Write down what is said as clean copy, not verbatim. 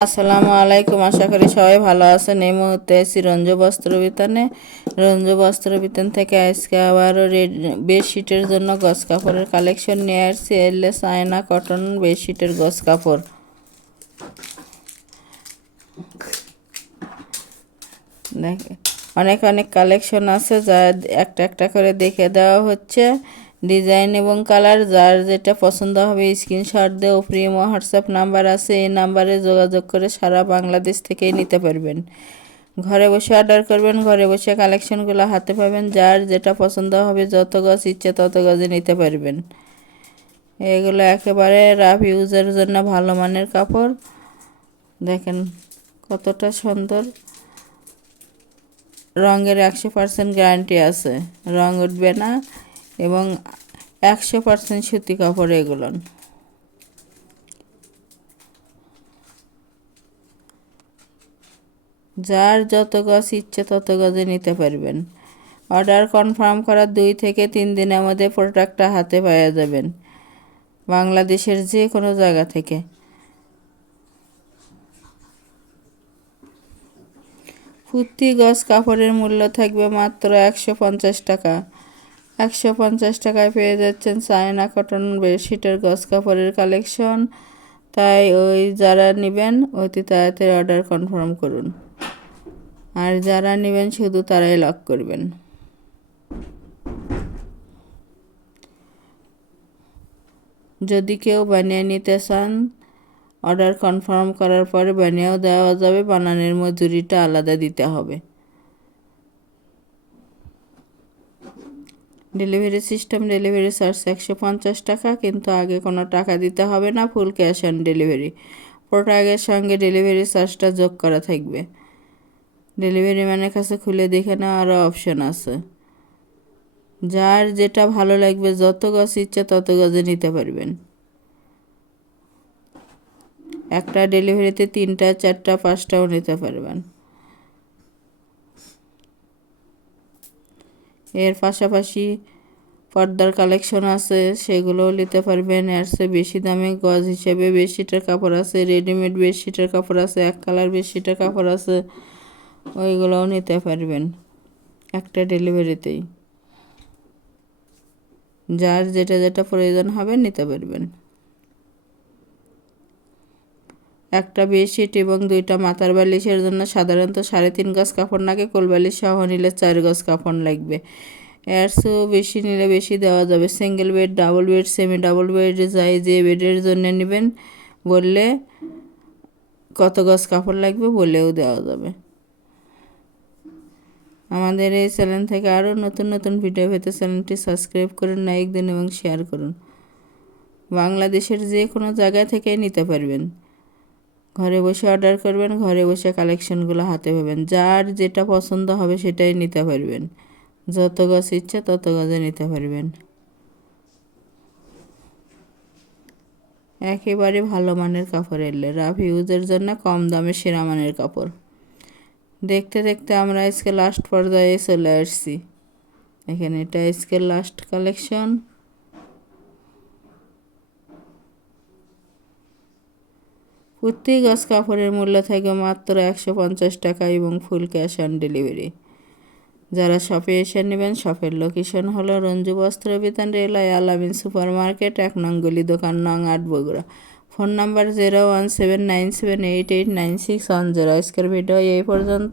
আসসালামু আলাইকুম, আশা করি সবাই ভালো আছেন। এই মুহূর্তে আছি রঞ্জু বস্ত্র বিতানে। রঞ্জু বস্ত্র বিতান থেকে আজকে আবারও বেডশিটের জন্য গজ কাপড়ের কালেকশন নিয়ে আসছি। এলে চায়না কটন বেডশিটের গজ কাপড় অনেক অনেক কালেকশন আছে, যা একটা একটা করে দেখে দেওয়া হচ্ছে। ডিজাইন এবং কালার যার যেটা পছন্দ হবে স্ক্রিনশট দিয়ে উপরে হোয়াটসঅ্যাপ নাম্বার আছে, এই নাম্বারে যোগাযোগ করে সারা বাংলাদেশ থেকেই নিতে পারবেন। ঘরে বসে অর্ডার করবেন, ঘরে বসে কালেকশনগুলো হাতে পাবেন। যার যেটা পছন্দ হবে, যত গজ ইচ্ছে তত গজে নিতে পারবেন। এগুলো একেবারে রাফ ইউজের জন্য ভালো মানের কাপড়। দেখেন কতটা সুন্দর, রঙের 100% গ্যারান্টি আছে, রং উঠবে না এবং 100% সুতি কাপড় এগুলো। যার যত গজ ইচ্ছে তত গজে নিতে পারবেন। অর্ডার কনফার্ম করার 2 থেকে 3 দিনের মধ্যে প্রোডাক্টটা হাতে পেয়ে যাবেন, বাংলাদেশের যে কোনো জায়গা থেকে। প্রতি গজ কাপড়ের মূল্য থাকবে মাত্র 150 টাকা। 150 টাকায় পেয়ে যাচ্ছেন চায়না কটন বেডশিটের গজ কাপড়ের কালেকশন। তাই যারা নেবেন অতি তাড়াতাড়ি অর্ডার কনফার্ম করুন, আর যারা নেবেন শুধু তারাই লক করবেন। যদি কেউ বানিয়ে নিতে চান, অর্ডার কনফার্ম করার পরে বানিয়েও দেওয়া যাবে, বানানোর মজুরিটা আলাদা দিতে হবে। ডেলিভারি সিস্টেম, ডেলিভারি চার্জ 150 টাকা, কিন্তু আগে কোনো টাকা দিতে হবে না, ফুল ক্যাশ অন ডেলিভারি। প্রোডাক্টের সঙ্গে ডেলিভারি চার্জটা যোগ করা থাকবে। ডেলিভারি ম্যানের কাছে খুলে দেখে নেওয়ারও অপশন আছে। যার যেটা ভালো লাগবে, যত গজ ইচ্ছে তত গজে নিতে পারবেন। একটা ডেলিভারিতে 3টা 4টা 5টাও নিতে পারবেন। এর পাশাপাশি পর্দার কালেকশন আছে, সেগুলোও নিতে পারবেন। এর চেয়ে বেশি দামে গজ হিসেবে বেডশিটের কাপড় আছে, রেডিমেড বেডশিটের কাপড় আছে, এক কালার বেডশিটের কাপড় আছে, ওইগুলোও নিতে পারবেন একটা ডেলিভারিতেই। যার যেটা যেটা প্রয়োজন হবে নিতে পারবেন। একটা বেডশিট এবং 2টা মাথার বালিশের জন্য সাধারণত 3.5 গজ কাপড় লাগে, কোলবালিশ সহ নিলে 4 গজ কাপড় লাগবে। এর চেয়েও বেশি নিলে বেশি দেওয়া যাবে। Single bed, double bed, semi double bed, যাই যে বেডের জন্য নেবেন বললে কত গজ কাপড় লাগবে বলেও দেওয়া যাবে। আমাদের এই চ্যানেল থেকে আরও নতুন নতুন ভিডিও পেতে চ্যানেলটি সাবস্ক্রাইব করুন, লাইক দিন এবং শেয়ার করুন। বাংলাদেশের যে কোনো জায়গা থেকে নিতে পারবেন। ঘরে বসে অর্ডার করবেন, ঘরে বসে কালেকশনগুলো হাতে পাবেন। যার যেটা পছন্দ হবে সেটাই নিতে পারবেন, যত গজ ইচ্ছে তত গজে নিতে পারবেন। একেবারে ভালো মানের কাপড় এলে রাফ ইউজের জন্য কম দামে সেরা মানের কাপড়। দেখতে দেখতে আমরা আজকে লাস্ট পর্যায়ে চলে আসছি। এখানে এটা আজকের লাস্ট কালেকশন। প্রতি গজ কাপড়ের মূল্য থাকে মাত্র 150 টাকা এবং ফুল ক্যাশ অন ডেলিভারি। যারা শপে এসে নেবেন, শপের লোকেশন হলো রঞ্জু বস্ত্র বিতান, রেলওয়ে আলামিন সুপার মার্কেট, 1 নং গলি, দোকান নং 8, বগুড়া। Phone number 01797889610। আজকের ভিডিও এই পর্যন্ত।